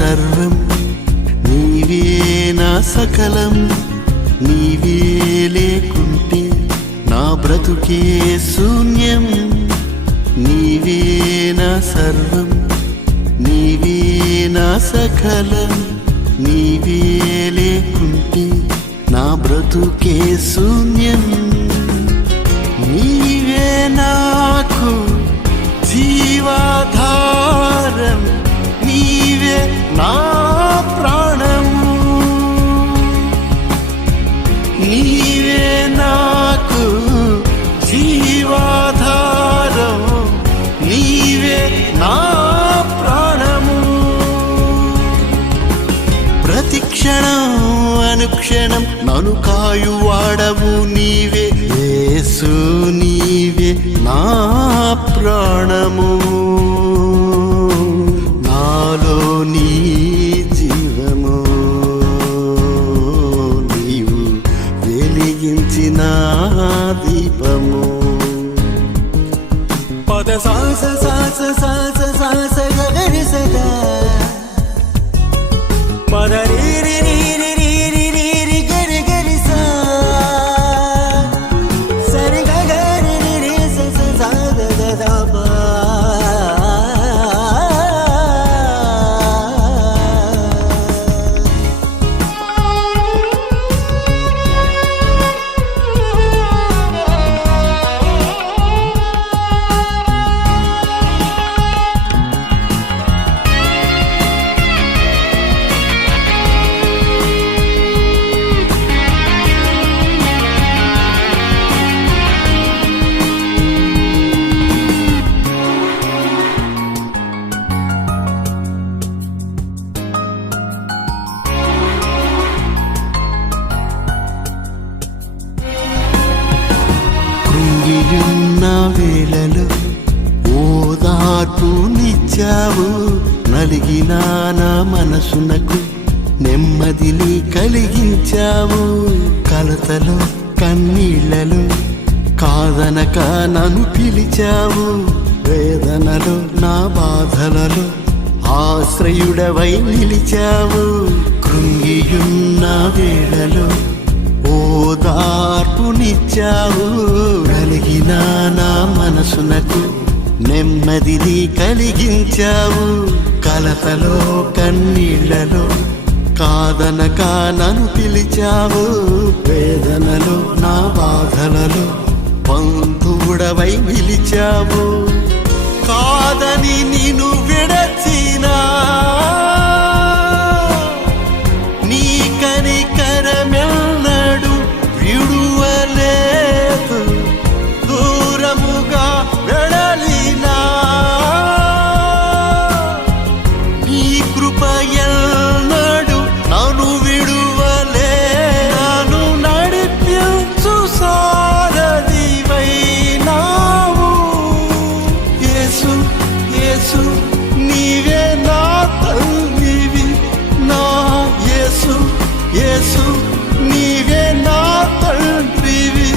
సర్వం, నీవే నా సకలం. నీవే లేకుంటే నా బ్రతుకే శూన్యం. నీవే నా సర్వం, నీవే నా సకలం. నీవే లేకుంటే నా బ్రతుకే శూన్యం. నీవే నాకు జీవాధారం, నీవే నా ప్రాణము. నీవే నాకు జీవాధారం, నీవే నా ప్రాణము. ప్రతిక్షణం అనుక్షణం నన్ను కాయువాడవు నీవే యేసు. నీవే నా ప్రాణము, నాలో నీ జీవము. నీవు వెలిగించిన దీపము. పద సాస సాస సాస సాస గగరి సదా పద రీ రి రి రి రి రి రి రి గరి గరి సా సరి గగరి రి రి స స సా ద ద ద పా. కృంగియున్న వేళలో ఓదార్పునిచ్చావు. నలిగిన నా మనసునకు నెమ్మదిని కలిగించావు. కలతలో కన్నీళ్లలో కాదనక నన్ను పిలిచావు. వేదనలో నా బాధలలో ఆశ్రయుడవై నిలిచావు. కృంగియున్న వేళలో ఓదార్పునిచ్చావు. కలిగిన నా మనసునకు నెమ్మదిని కలిగించావు. కలతలో కన్నీళ్లలో కాదనక నన్ను పిలిచావు. వేదనలో నా బాధలలో బంధువుడవై నిలిచావు. కాదని నిన్ను విడచినా నీ కనికరమెన్నడు విడువలేదు. దూరముగా వెడలినా నీ కృప ఎన్నడు నన్ను విడువలే. నన్ను నడిపించు సారథివైనావు. యేసు యేసు నీవే నా తండ్రివి. నా యేసు యేసు నీవే నా తండ్రివి.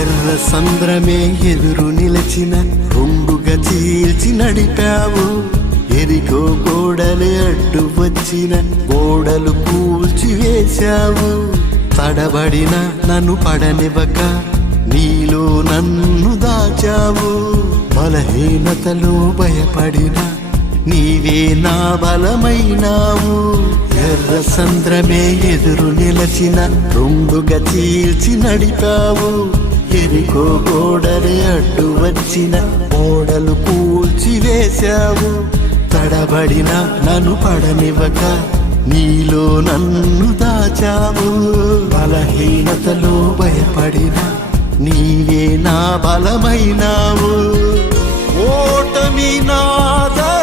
ఎర్ర సంద్రమే ఎదురు నిలచిన రెండుగా చీల్చి నడిపావు. ఎరికో గోడలే అడ్డు వచ్చిన గోడలు కూల్చి వేశావు. తడబడిన నన్ను పడనివ్వక నీలో నన్ను దాచావు. బలహీనతలో భయపడిన నీవే నా బలమైనావు. ఎర్ర సంద్రమే ఎదురు నిలచిన రెండుగా చీల్చి నడిపావు. ఎరికో గోడలే అడ్డు వచ్చిన ఓడలు కూల్చివేశావు. తడబడిన నన్ను పడనివ్వక నీలో నన్ను దాచావు. బలహీనతలో భయపడిన నీవే నా బలమైనావు. ఓటమి నాదా